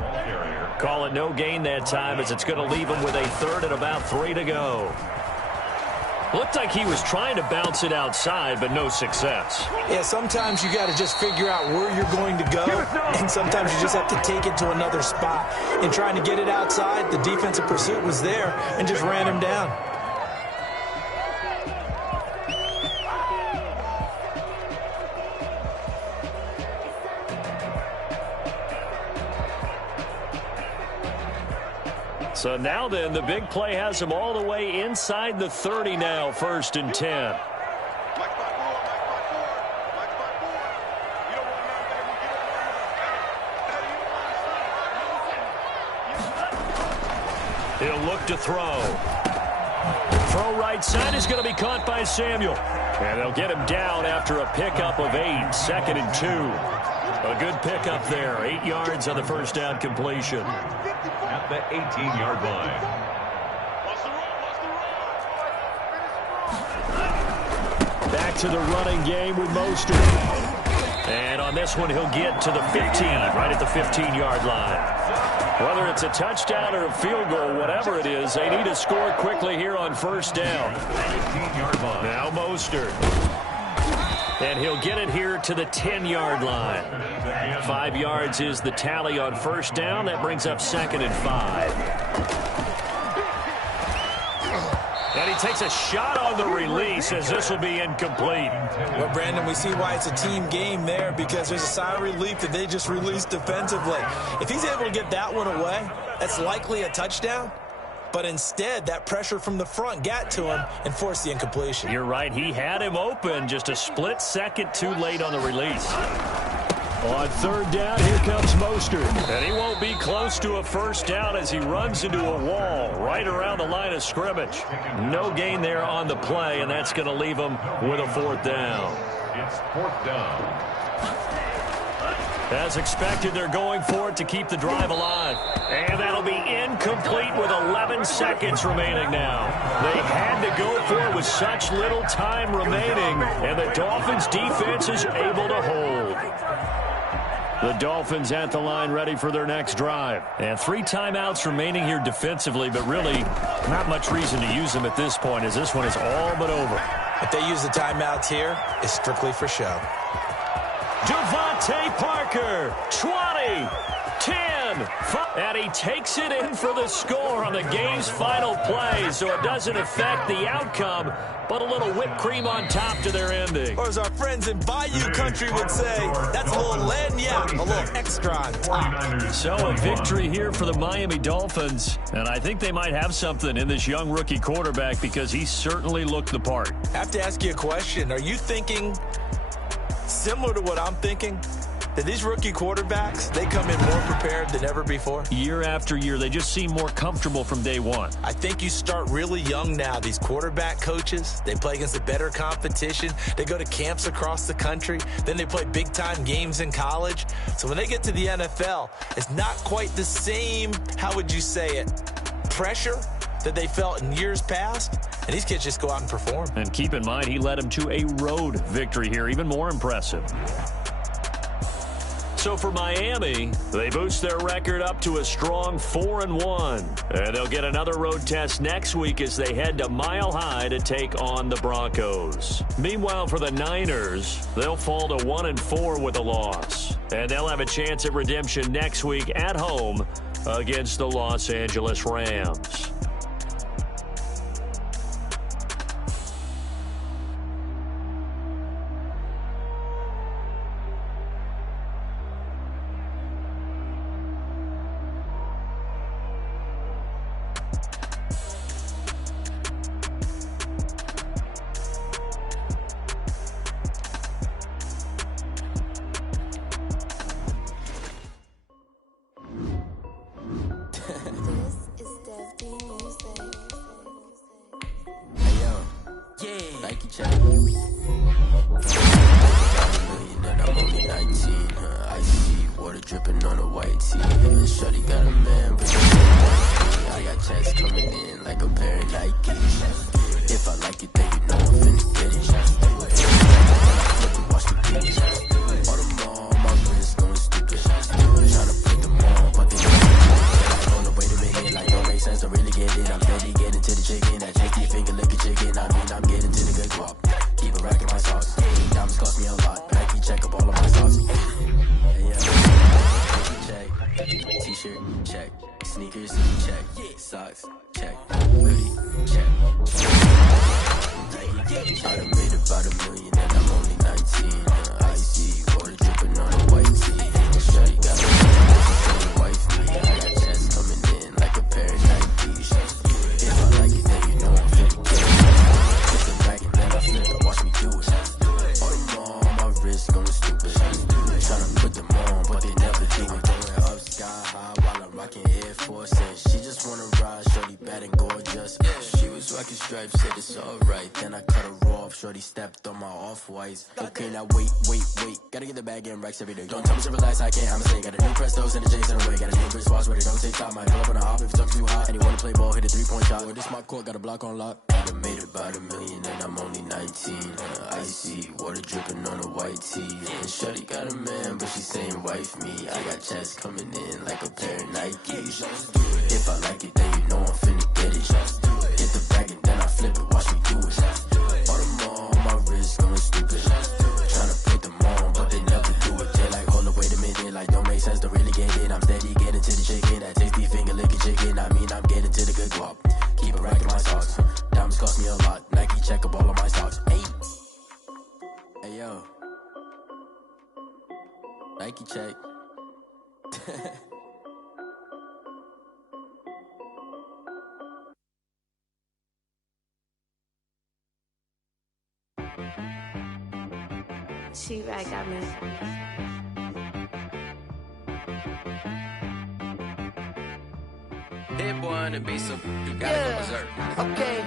Call it no gain that time as it's going to leave him with a third and about 3 to go. Looked like he was trying to bounce it outside, but no success. Yeah, sometimes you got to just figure out where you're going to go, and sometimes you just have to take it to another spot. In trying to get it outside, the defensive pursuit was there and just ran him down. So now then, the big play has him all the way inside the 30 now, 1st and 10. He'll look to throw. Throw right side is going to be caught by Samuel. And they'll get him down after a pickup of 8, 2nd and 2. A good pickup there, 8 yards on the first down completion. At the 18-yard line. Back to the running game with Mostert. And on this one, he'll get to the 15, right at the 15-yard line. Whether it's a touchdown or a field goal, whatever it is, they need to score quickly here on first down. 18-yard line. Now Mostert. And he'll get it here to the 10-yard line. 5 yards is the tally on first down. That brings up 2nd and 5. And he takes a shot on the release as this will be incomplete. Well, Brandon, we see why it's a team game there because there's a sigh of relief that they just released defensively. If he's able to get that one away, that's likely a touchdown. But instead, that pressure from the front got to him and forced the incompletion. You're right. He had him open, just a split second too late on the release. On third down, here comes Mostert. And he won't be close to a first down as he runs into a wall right around the line of scrimmage. No gain there on the play, and that's going to leave him with a 4th down. It's 4th down. As expected, they're going for it to keep the drive alive. And that'll be incomplete with 11 seconds remaining now. They had to go for it with such little time remaining, and the Dolphins' defense is able to hold. The Dolphins at the line ready for their next drive. And 3 timeouts remaining here defensively, but really not much reason to use them at this point as this one is all but over. If they use the timeouts here, it's strictly for show. Devontae Parker, 20. 20, 10, 5, and he takes it in for the score on the game's final play, so it doesn't affect the outcome, but a little whipped cream on top to their ending. Or as our friends in Bayou Country would say, that's a little lagniappe, a little extra on top. So a victory here for the Miami Dolphins, and I think they might have something in this young rookie quarterback because he certainly looked the part. I have to ask you a question. Are you thinking similar to what I'm thinking? That these rookie quarterbacks, they come in more prepared than ever before? Year after year, they just seem more comfortable from day one. I think you start really young now. These quarterback coaches, they play against a better competition. They go to camps across the country. Then they play big-time games in college. So when they get to the NFL, it's not quite the same, how would you say it, pressure that they felt in years past. And these kids just go out and perform. And keep in mind, he led them to a road victory here, even more impressive. So for Miami, they boost their record up to a strong 4-1. And they'll get another road test next week as they head to Mile High to take on the Broncos. Meanwhile, for the Niners, they'll fall to 1-4 with a loss. And they'll have a chance at redemption next week at home against the Los Angeles Rams. Every day. Don't tell me to relax, I can't, I'ma say. Got a new Prestos and a J's in the way. Got a new Chris Watch where they don't take time. Might pull up on a hop if it's too hot. And he wanna play ball, hit a 3-point shot. With this my court, got a block on lock. I done made about $1 million and I'm only 19. Icy, water dripping on a white tee. And shorty got a man, but she saying wife me. I got checks coming in like a pair of Nikes. If I like it, then you know I'm finna get it. Hit the bag and then I flip it, watch me do it. All the more on my wrist going stupid. Tryna put them on, but they never do it. They like, hold up, wait a minute, like don't make sense to really get it. I'm steady getting to the chicken, that tasty finger licking chicken. I mean, I'm getting to the good guap. Keep it racking my socks. Diamonds cost me a lot. Nike check up all of my stocks. Hey yo, Nike check. She right got me. Hit one and be some, you gotta go berserk. Okay.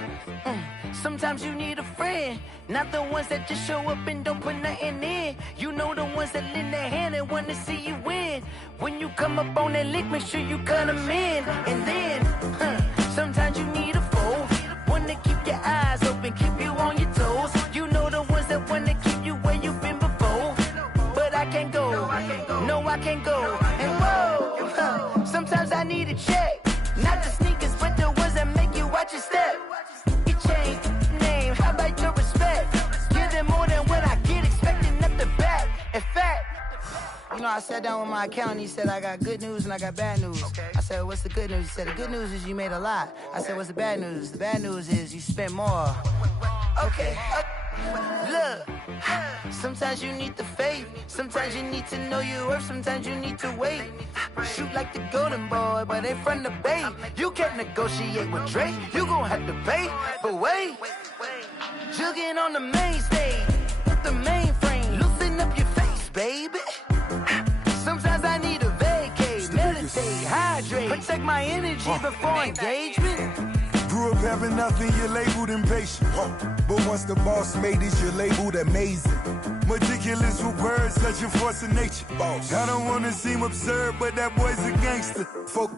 Sometimes you need a friend, not the ones that just show up and don't put nothing in. You know the ones that lend their hand and want to see you win. When you come up on that lick, make sure you cut them in. And then, sometimes you need a foe, one to keep your eyes open, keep you on your toes. You know the ones that want to keep you where you've been before. But I can't go, no I can't go. And whoa, sometimes I need a check. Not the sneakers, but the ones that make you watch your step. You change name, how about your respect? Give them more than what I get, expecting up the back. In fact, know, I sat down with my accountant. He said, I got good news and I got bad news. Okay. I said, what's the good news? He said, the good news is you made a lot. I said, what's the bad news? The bad news is you spent more. Okay. Look, sometimes you need the faith. Sometimes you need to know your worth. Sometimes you need to wait. Shoot like the golden boy, but ain't from the bay. You can't negotiate with Drake. You gon' have to pay. But wait, jugging on the main stage, the mainframe. Loosen up your face, baby. Sometimes I need a vacate, meditate, hydrate, protect my energy before engagement. Grew up having nothing, you're labeled impatient. But once the boss made it, you're labeled amazing. Meticulous with words, such a force of nature. I don't wanna seem absurd, but that boy's a gangster.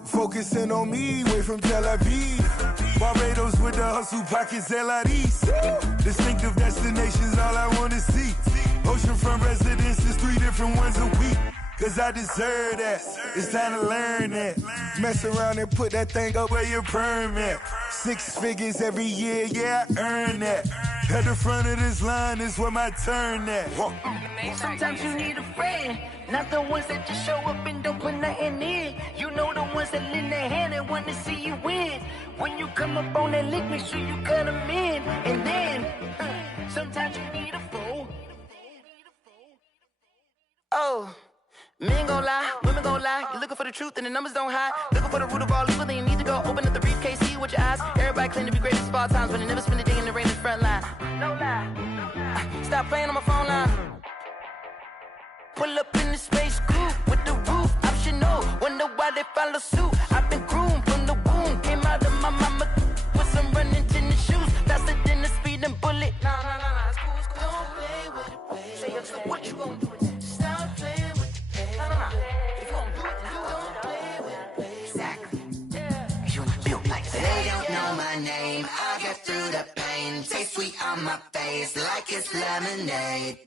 Focusing on me, way from Tel Aviv. Barbados with the hustle pockets, LIDs. Distinctive destinations, all I wanna see. Oceanfront residences, 3 different ones a week. Cause I deserve that, it's time to learn that. Mess around and put that thing up where your permit. 6 figures every year, yeah, I earn that. At the front of this line is where my turn at. Sometimes you need a friend, not the ones that just show up and don't put nothing in. You know the ones that lend their hand and want to see you win. When you come up on that lick, make sure you cut them in. And then, sometimes you need a fool. Oh. Men gon' lie, women gon' lie. You're looking for the truth and the numbers don't hide. Looking for the root of all evil, then you need to go open up the briefcase, see with your eyes. Everybody claim to be greatest of all times, but they never spend a day in the rain in the front line. No lie. Stop playing on my phone line. Pull up in the space coupe with the roof optional. Wonder why they follow suit. I've been groomed from the womb. Came out of my mama with some running tennis shoes. Faster than the speeding bullet. Nah, it's cool, it's cool. Don't play with it, baby. Say what you gon' do? I get through the pain, taste sweet on my face like it's lemonade.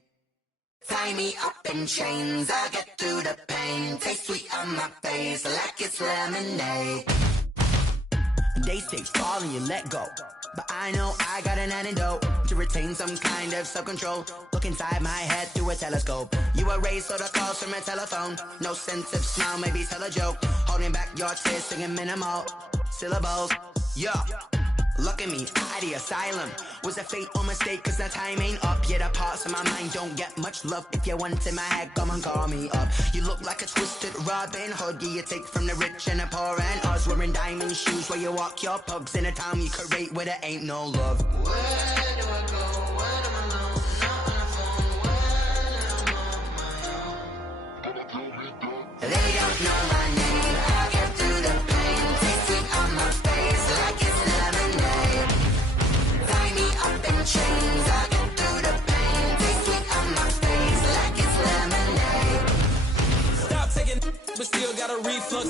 Tie me up in chains, I get through the pain, taste sweet on my face like it's lemonade. They say fall and you let go, but I know I got an antidote to retain some kind of self-control. Look inside my head through a telescope. You erase all the calls from a telephone. No sense of smile, maybe tell a joke. Holding back your tears, singing minimal syllables. Yeah. Look at me, out the asylum. Was a fate or mistake, cause the time ain't up. Yet the parts of my mind don't get much love. If you want in my head, come and call me up. You look like a twisted Robin Hood. Yeah, you take from the rich and the poor and us. Wearing diamond shoes where you walk your pugs in a town you create where there ain't no love. Where do I go? When am I alone? Not on the phone. When am I on my own? They don't know my name. I get through the pain. Taste sweet on my face like it's lemonade. Tie me up in chains. I get through the pain. Taste sweet on my face like it's lemonade. Stop taking, but still got a reflux.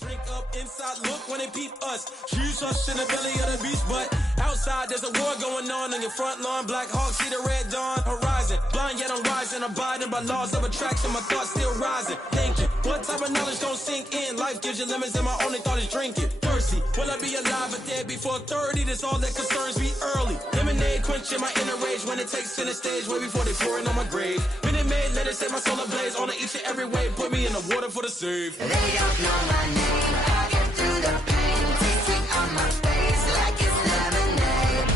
Drink up inside, look when they peep us. Choose us in the belly of the beast, but outside there's a war going on your front lawn. Black Hawk, see the red dawn horizon. Blind yet I'm rising, abiding by laws of attraction. My thoughts still rising, thinking what type of knowledge don't sink in. Life gives you lemons and my only thought is drinking. Thirsty, will I be alive or dead before 30? That's all that concerns me early. Lemonade quenching my inner rage when it takes center stage way before they pouring on my grave. Minute Maid, let it set my soul ablaze on each and every way. Put me in the water for the save. They don't know my name. I get through the pain. Taste sweet on my face like it's lemonade.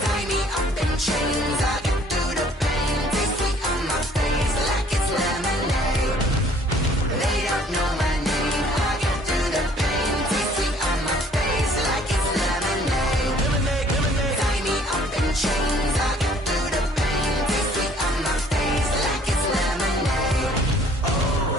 Tie me up in chains. I get through the pain. Taste sweet on my face like it's lemonade. They don't know my name. I get through the pain. Taste sweet on my face like it's lemonade. Lemonade. Tie me up in chains. I get through the pain. Taste sweet on my face like it's lemonade. Oh.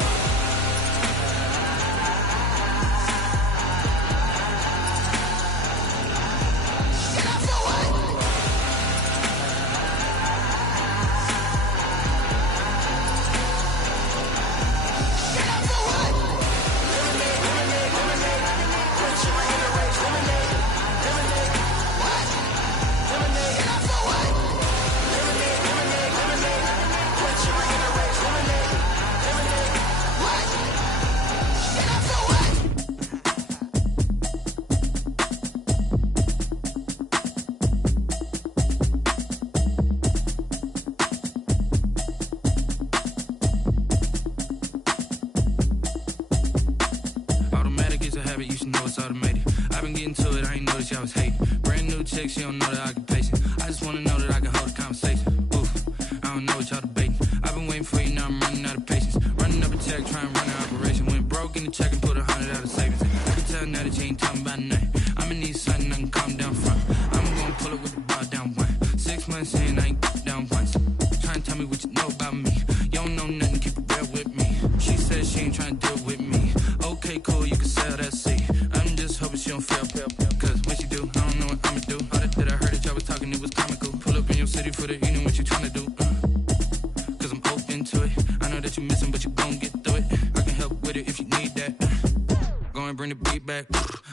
chick, she don't know that I can pace it. I just wanna know that I can hold a conversation. Oof, I don't know what y'all debating. I've been waiting for you, now I'm running out of patience. Running up a check, trying to run an operation. Went broke in the check and put 100 out of savings. I can tell now that you ain't talking about nothing. I'ma need something I can calm down from. I'm gonna pull it with the bar down one. 6 months in, I ain't down once. Trying to tell me what you know about me. You don't know nothing, keep it real with me. She said she ain't trying to deal with me. Okay, cool, you can sell that seat. I'm just hoping she don't fail. Cause when she do, I don't know what I'ma do. All that I heard that y'all was talking, it was comical. Pull up in your city for the evening, what you trying to do? Cause I'm open to it. I know that you missing, but you gon' get through it. I can help with it if you need that. Go and bring the beat back.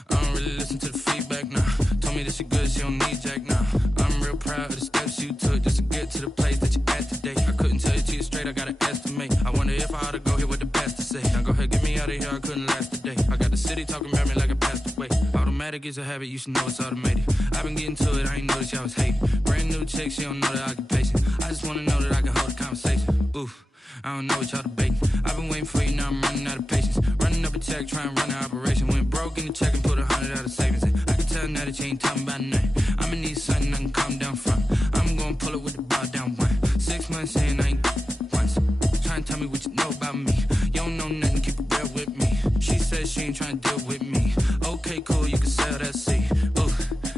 I don't really listen to the feedback, nah. Told me that she good, she don't need jack, nah. I'm real proud of the steps you took just to get to the place that you at today. I couldn't tell you to you straight, I gotta estimate. I wonder if I ought to go here with the pastor say. Now go ahead, get me out of here, I couldn't last a day. I got the city talking about me like I passed away. Automatic is a habit, you should know it's automated. I've been getting to it, I ain't noticed y'all was hating. Brand new chick, she don't know that I can pace it. I just wanna know that I can hold a conversation. Oof, I don't know what y'all debating. I've been waiting for you, now I'm running out of patience. Running up a check, trying to run an operation. Went broke in the check and put 100 out of savings. I can tell now that you ain't talking about nothing. I'ma need something I can calm down from. I'm gonna pull it with the bar down one. 6 months in, I ain't once. Trying to tell me what you know about me. You don't know nothing, keep it real with me. She said she ain't trying to deal with me. Okay, cool, you can sell that seat. Ooh,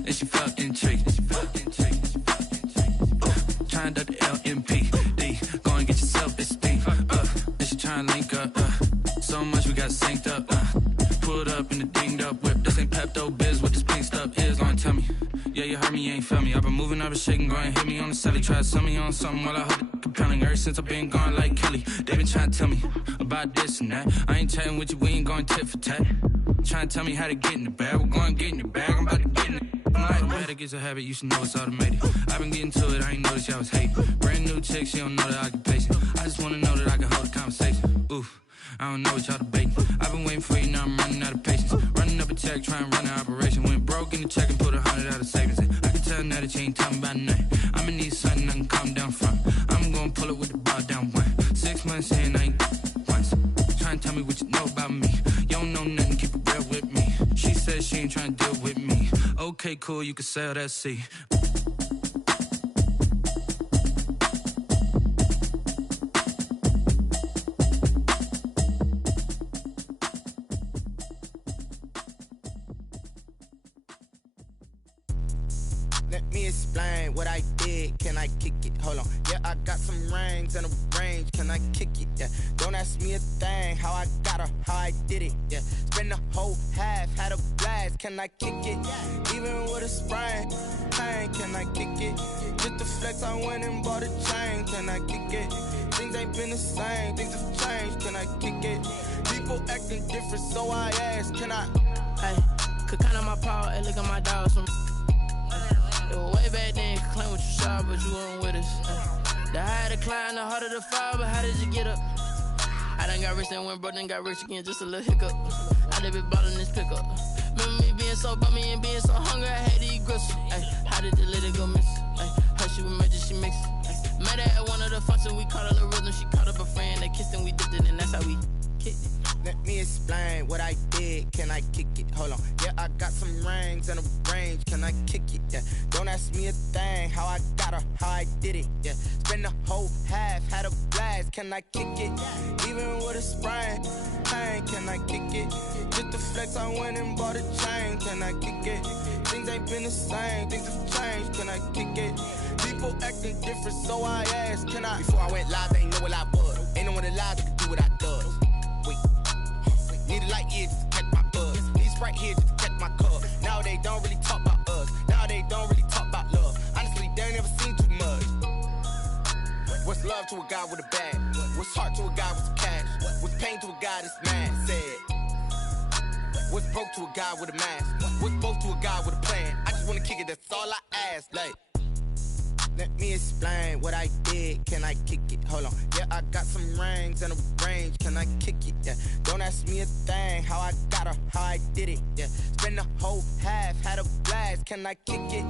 and she felt intrigued. Trying to the LMPD. Go and get your self-esteem. And she trying to link up. So much we got synced up. Pulled up in the dinged up whip. This ain't Pepto-Biz, what this pink stuff is. Gonna tell me. Yeah, you heard me, you ain't felt me. I've been moving, I've been shaking, go and hit me on the celly. Try to sell me on something while I hold it compelling. Ever since I've been gone like Kelly, they been trying to tell me about this and that. I ain't chatting with you, we ain't going tit for tat. Trying to tell me how to get in the bag, we're going to get in the bag, I'm about to get in it. Automatic is a habit, you should know it's automated. I've been getting to it, I ain't noticed y'all was hating. Brand new chick, she don't know that I can pace it. I just wanna know that I can hold a conversation. Oof, I don't know what y'all debating. I've been waiting for you, now I'm running out of patience. Running up a check, trying to run an operation. Went broke in the check and put 100 out of savings. I can tell now that you ain't talking about nothing. I'ma need something I can calm down from. I'm gonna pull it with the bar down one. 6 months in, I ain't once. Trying to tell me what you know about me. You don't know nothing, keep it real with me. She said she ain't trying to deal with me. Okay, cool, you can sell that seat. Let me explain what I did. Can I kick it? Hold on. Yeah, I got some rings and a range. Can I kick it? Yeah. Don't ask me a thing. How I got her, how I did it. Yeah. Spend the whole half, had a blast. Can I kick it? Even with a sprain, pain. Can I kick it? Just to flex, I went and bought a chain. Can I kick it? Things ain't been the same. Things have changed. Can I kick it? People acting different, so I ask. Can I? Hey, could count on my power and look at my dogs from. It was way back then, could claim what you saw, but you weren't with us. The higher the climb, the harder the fall, but how did you get up? I done got rich and went broke, then got rich again, just a little hiccup. I done been ballin' this pickup. Remember me being so bummy and being so hungry, I had to eat gristle. How did the lady go miss? Her she was magic, she mixed. Met her at one of the functions, we caught her the rhythm, she caught up a friend, they kissed and we dipped it, and that's how we kicked it. Let me explain what I did. Can I kick it? Hold on. Yeah, I got some rings and a range. Can I kick it? Yeah. Don't ask me a thing. How I got her, how I did it. Yeah. Spend the whole half, had a blast. Can I kick it? Even with a sprain, pain. Can I kick it? Just to flex, I went and bought a chain. Can I kick it? Things ain't been the same. Things have changed. Can I kick it? People acting different, so I asked. Can I? Before I went live, they ain't know what I was. Ain't no one alive that could do what I does. Wait. Need a light here just to catch my buzz. Need Sprite here just to catch my cup. Now they don't really talk about us. Now they don't really talk about love. Honestly, they ain't never seen too much. What's love to a guy with a bag? What's heart to a guy with some cash? What's pain to a guy that's mad? Said. What's broke to a guy with a mask? What's both to a guy with a plan? I just wanna kick it, that's all I ask. Like. Let me explain what I did. Can I kick it? Hold on. Yeah, I got some rings and a range. Can I kick it? Yeah. Don't ask me a thing. How I got her, how I did it. Yeah. Spend the whole half, had a blast. Can I kick it?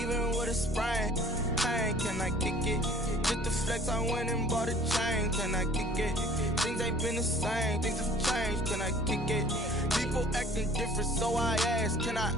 Even with a sprain, pain. Can I kick it? Just to flex, I went and bought a chain. Can I kick it? Things ain't been the same. Things have changed. Can I kick it? People acting different, so I ask. Can I?